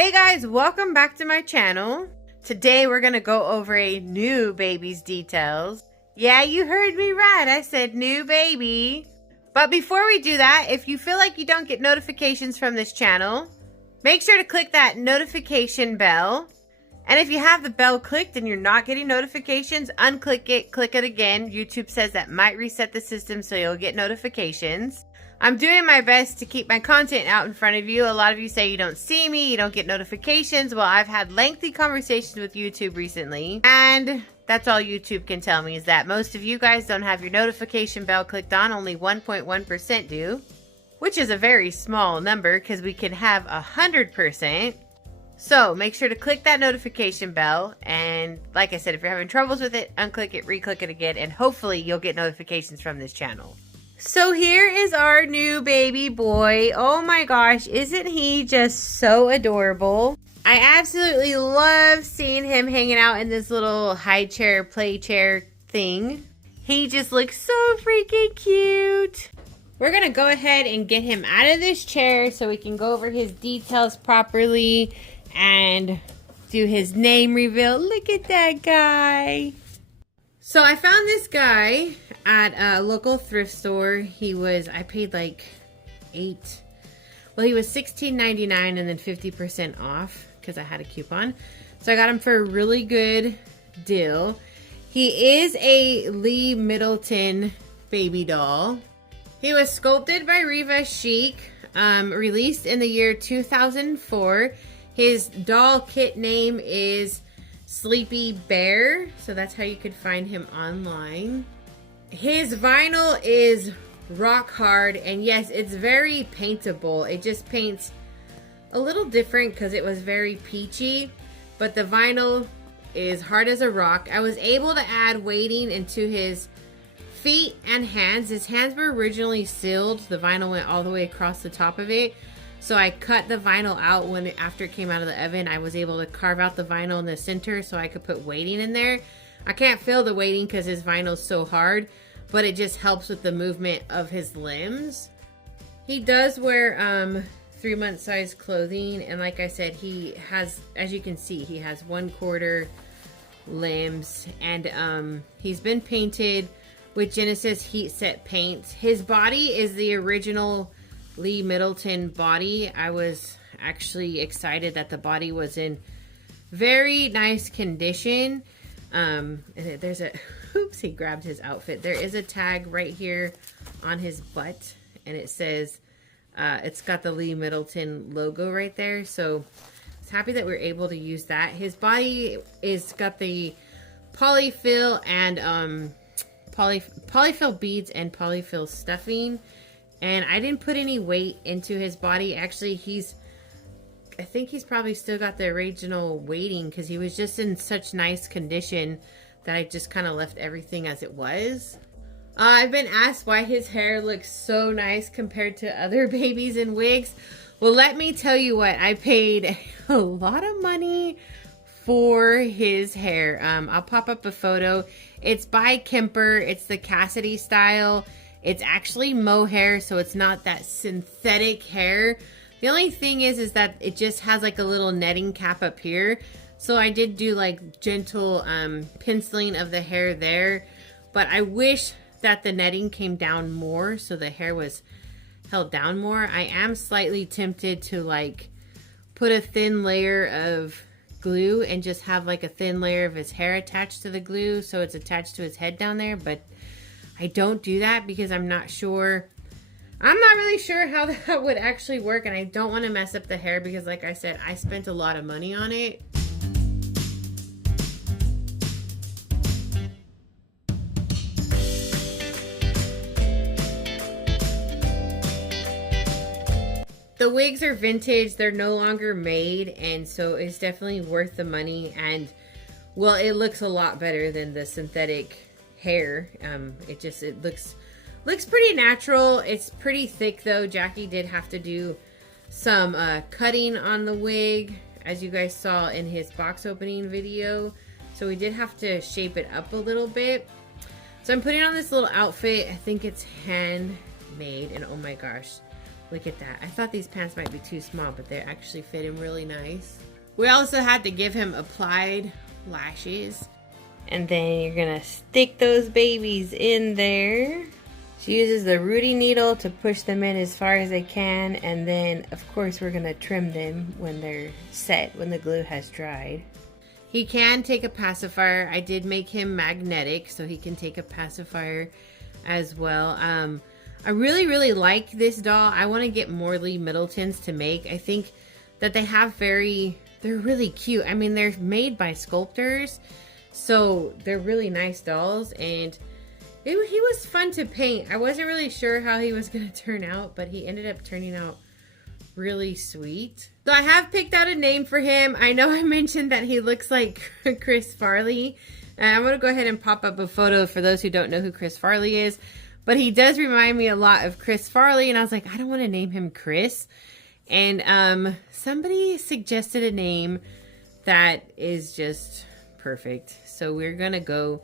Hey guys, welcome back to my channel. Today we're gonna go over a new baby's details. Yeah, you heard me right. I said new baby. But before we do that, if you feel like you don't get notifications from this channel, make sure to click that notification bell. And if you have the bell clicked and you're not getting notifications, unclick it, click it again. YouTube says that might reset the system so you'll get notifications. I'm doing my best to keep my content out in front of you. A lot of you say you don't see me, you don't get notifications. Well, I've had lengthy conversations with YouTube recently, and that's all YouTube can tell me is that most of you guys don't have your notification bell clicked on. Only 1.1% do, which is a very small number because we can have 100%. So make sure to click that notification bell, and like I said, if you're having troubles with it, unclick it, re-click it again, and hopefully you'll get notifications from this channel. So here is our new baby boy. Oh my gosh, isn't he just so adorable? I absolutely love seeing him hanging out in this little high chair, play chair thing. He just looks so freaking cute. We're gonna go ahead and get him out of this chair so we can go over his details properly and do his name reveal. Look at that guy. So I found this guy at a local thrift store. I paid like he was $16.99 and then 50% off because I had a coupon. So I got him for a really good deal. He is a Lee Middleton baby doll. He was sculpted by Riva Chic, released in the year 2004. His doll kit name is Sleepy Bear, so that's how you could find him online. His vinyl is rock hard, and yes, it's very paintable. It just paints a little different because it was very peachy, but the vinyl is hard as a rock. I was able to add weighting into his feet and hands. His hands were originally sealed. The vinyl went all the way across the top of it. So I cut the vinyl out after it came out of the oven. I was able to carve out the vinyl in the center so I could put weighting in there. I can't feel the weighting because his vinyl is so hard, but it just helps with the movement of his limbs. He does wear 3-month size clothing, and like I said, he has, as you can see, he has 1/4 limbs, and he's been painted with Genesis heat set paints. His body is the original Lee Middleton body. I was actually excited that the body was in very nice condition. There's a oops, he grabbed his outfit. There is a tag right here on his butt, and it says it's got the Lee Middleton logo right there. So I was happy that we were able to use that. His body is got the polyfill and polyfill beads and polyfill stuffing. And I didn't put any weight into his body. Actually, I think he's probably still got the original weighting because he was just in such nice condition that I just kind of left everything as it was. I've been asked why his hair looks so nice compared to other babies in wigs. Well, let me tell you what, I paid a lot of money for his hair. I'll pop up a photo. It's by Kemper. It's the Cassidy style. It's actually mohair, so it's not that synthetic hair. The only thing is that it just has like a little netting cap up here. So I did do like gentle penciling of the hair there. But I wish that the netting came down more so the hair was held down more. I am slightly tempted to like put a thin layer of glue and just have like a thin layer of his hair attached to the glue so it's attached to his head down there, but I don't do that because I'm not really sure how that would actually work, and I don't want to mess up the hair because like I said, I spent a lot of money on it. The wigs are vintage, they're no longer made, and so it's definitely worth the money, and well, it looks a lot better than the synthetic hair. It looks pretty natural. It's pretty thick though. Jackie did have to do some cutting on the wig, as you guys saw in his box opening video, so we did have to shape it up a little bit. So I'm putting on this little outfit. I think it's handmade, and oh my gosh, Look at that. I thought these pants might be too small, but they actually fit him really nice. We also had to give him applied lashes. And then you're gonna stick those babies in there. She uses the Rudy needle to push them in as far as they can, and then of course we're gonna trim them when they're set, when the glue has dried. He can take a pacifier. I did make him magnetic, so he can take a pacifier as well. I really like this doll. I want to get more Lee Middletons to make. I think that they have they're really cute. I mean, they're made by sculptors, so they're really nice dolls, and he was fun to paint. I wasn't really sure how he was going to turn out, but he ended up turning out really sweet. So I have picked out a name for him. I know I mentioned that he looks like Chris Farley, and I'm going to go ahead and pop up a photo for those who don't know who Chris Farley is. But he does remind me a lot of Chris Farley, and I was like, I don't want to name him Chris. And somebody suggested a name that is just perfect. So we're going to go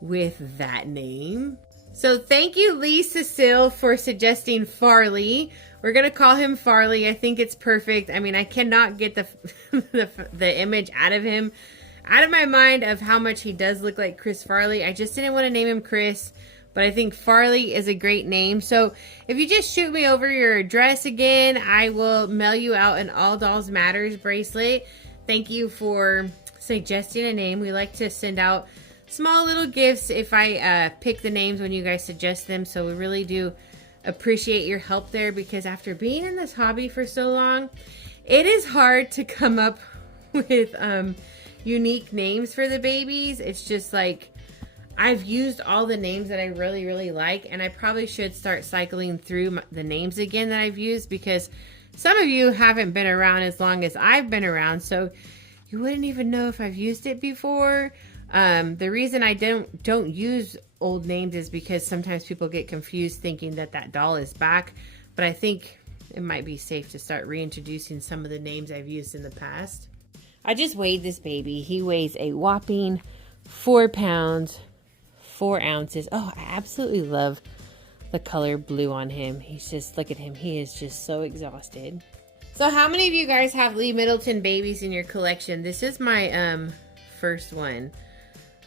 with that name. So thank you, Lee Cecile, for suggesting Farley. We're going to call him Farley. I think it's perfect. I mean, I cannot get the image out of my mind of how much he does look like Chris Farley. I just didn't want to name him Chris. But I think Farley is a great name. So if you just shoot me over your address again, I will mail you out an All Dolls Matters bracelet. Thank you for suggesting a name. We like to send out small little gifts if I pick the names when you guys suggest them. So we really do appreciate your help there, because after being in this hobby for so long, it is hard to come up with unique names for the babies. It's just like, I've used all the names that I really like, and I probably should start cycling through the names again that I've used, because some of you haven't been around as long as I've been around, so you wouldn't even know if I've used it before. The reason I don't use old names is because sometimes people get confused thinking that doll is back, but I think it might be safe to start reintroducing some of the names I've used in the past. I just weighed this baby. He weighs a whopping 4 pounds. 4 ounces. Oh, I absolutely love the color blue on him. He's just, look at him. He is just so exhausted. So how many of you guys have Lee Middleton babies in your collection? This is my first one.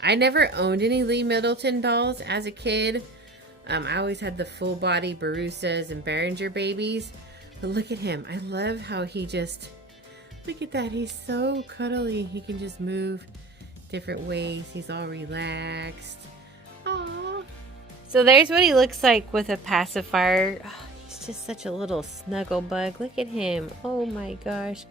I never owned any Lee Middleton dolls as a kid. I always had the full body Barusas and Behringer babies. But look at him. I love how he just, look at that. He's so cuddly. He can just move different ways. He's all relaxed. Aww. So there's what he looks like with a pacifier. Oh, he's just such a little snuggle bug. Look at him. Oh my gosh.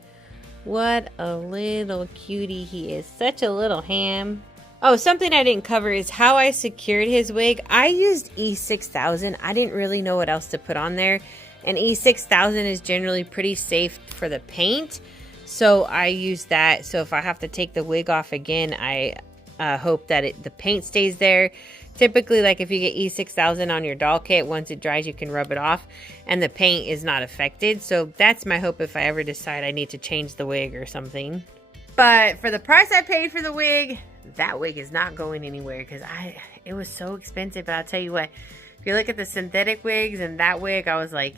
What a little cutie he is. Such a little ham. Oh, something I didn't cover is how I secured his wig. I used E6000. I didn't really know what else to put on there. And E6000 is generally pretty safe for the paint. So I used that. So if I have to take the wig off again, I hope that the paint stays there. Typically, like if you get E6000 on your doll kit, once it dries, you can rub it off and the paint is not affected. So that's my hope if I ever decide I need to change the wig or something. But for the price I paid for the wig, that wig is not going anywhere because it was so expensive. But I'll tell you what, if you look at the synthetic wigs and that wig, I was like,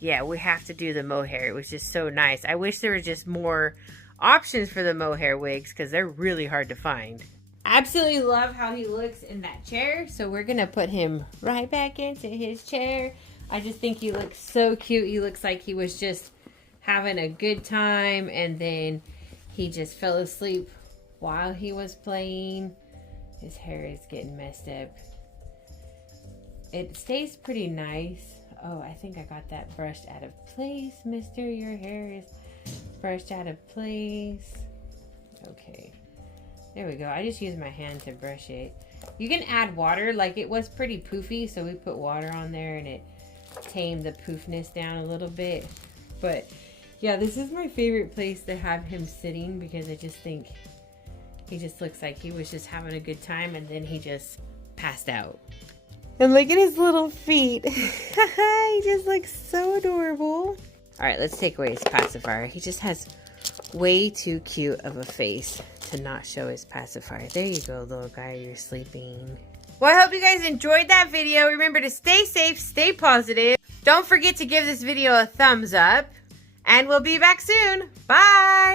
yeah, we have to do the mohair. It was just so nice. I wish there were just more options for the mohair wigs because they're really hard to find. Absolutely love how he looks in that chair. So we're going to put him right back into his chair. I just think he looks so cute. He looks like he was just having a good time and then he just fell asleep while he was playing. His hair is getting messed up. It stays pretty nice. Oh, I think I got that brushed out of place, mister. Your hair is brushed out of place. Okay. There we go. I just used my hand to brush it. You can add water. Like it was pretty poofy, so we put water on there and it tamed the poofness down a little bit. But yeah, this is my favorite place to have him sitting because I just think he just looks like he was just having a good time and then he just passed out. And look at his little feet. He just looks so adorable. All right, let's take away his pacifier. He just has way too cute of a face to not show his pacifier. There you go, little guy, you're sleeping. Well, I hope you guys enjoyed that video. Remember to stay safe, stay positive. Don't forget to give this video a thumbs up, and we'll be back soon. Bye!